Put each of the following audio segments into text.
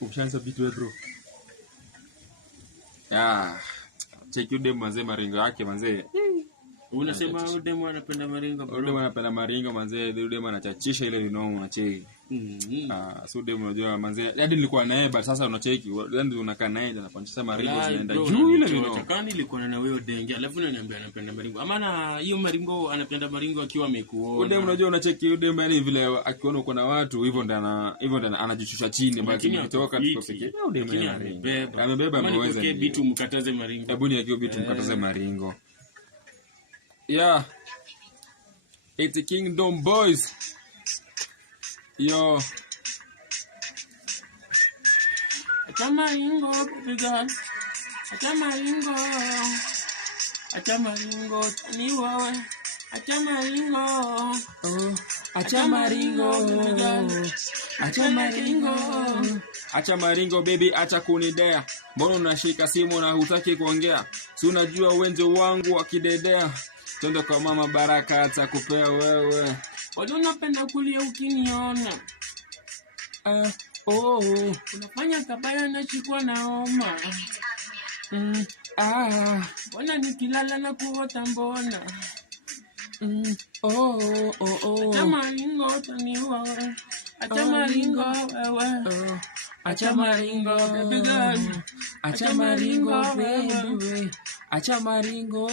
Ushaanza vitu wewe bro. Cheki udemu manze maringo yake manze. Unasema udemu anapenda maringo bro. Udemu anapenda maringo manze, udemu anachachisha ile linomo unacheki. So udemu unajua manze, hadi nilikuwa naye but sasa unacheki, yani unakaa naye anapancha maringo zinaenda juu ile linomo. Kama nilikuwa na wewe denge, alafu unaniambia anapenda maringo. Ama hiyo maringo anapenda maringo akiwa amekuona. Udemu unajua unacheki udemu yani vile akiona uko na watu hivyo ndo anajishusha chini bali nikitoka tuko pekee. Udemu amebeba ameweza. Okay, bitu mkataze maringo. Hebu ni akio bitu mkataze maringo. Yeah, it's the Kingdom Boys. Yo, acha maringo baby girl, acha maringo ni wewe, acha maringo, acha maringo, acha maringo baby, acha kunidea. Mbona unashika simu na hutaki kuongea? Si unajua wenzo wangu wakidedea. Twende kwa mama Baraka atakupea wewe. Wado unapenda kulia ukiniona. Unafanya kabaya na chikwa na homa. Mbona nikilala na kuota mbona? Acha maringo utaniua wewe. Acha maringo wewe. Acha maringo baby girl. Acha maringo baby. Acha maringo.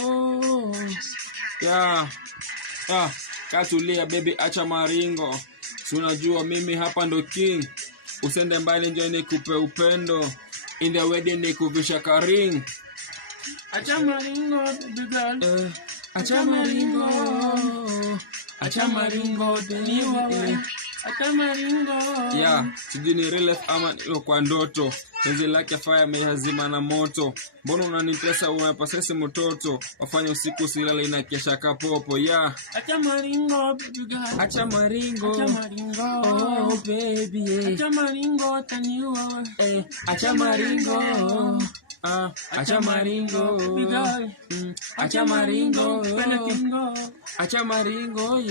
Katulia baby, acha maringo. Si unajua mimi hapa ndo king. Usende mbali njoo nikupe upendo. In the wedding nikuvisha karing. Acha maringo baby girl. Acha maringo. Acha maringo wewe. Acha maringo. Sijui ni real life ama nilo kwa ndoto. Penzi lake fire mehazima na moto. Mbona unanitesa unapasesi mtoto. Wafanya usiku silale na kesha kapopo. Acha maringo baby girl. Acha maringo. Acha maringo. Oh baby. Acha maringo utaniua. Acha maringo. Acha maringo baby girl. Acha maringo. Acha maringo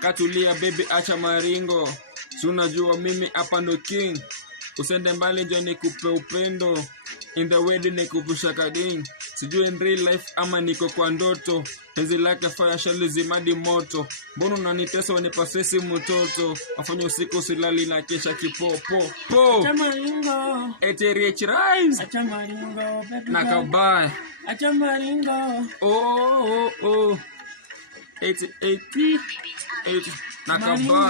Katulia baby, acha maringo. Si unajua mimi hapa ndo king. Usende mbali njoo nikupe upendo. In the wedding nikuvisha kading. Sijui in real life ama niko kwa ndoto. Penzi lake fire shali zimadi moto. Mbona unanitesa wanipasesi mtoto. Wafanya usiku silali na kesha kipopo. Acha maringo. Ete rich rise. Acha maringo baby. Nakabaya. Acha maringo. 80 Nakabaya.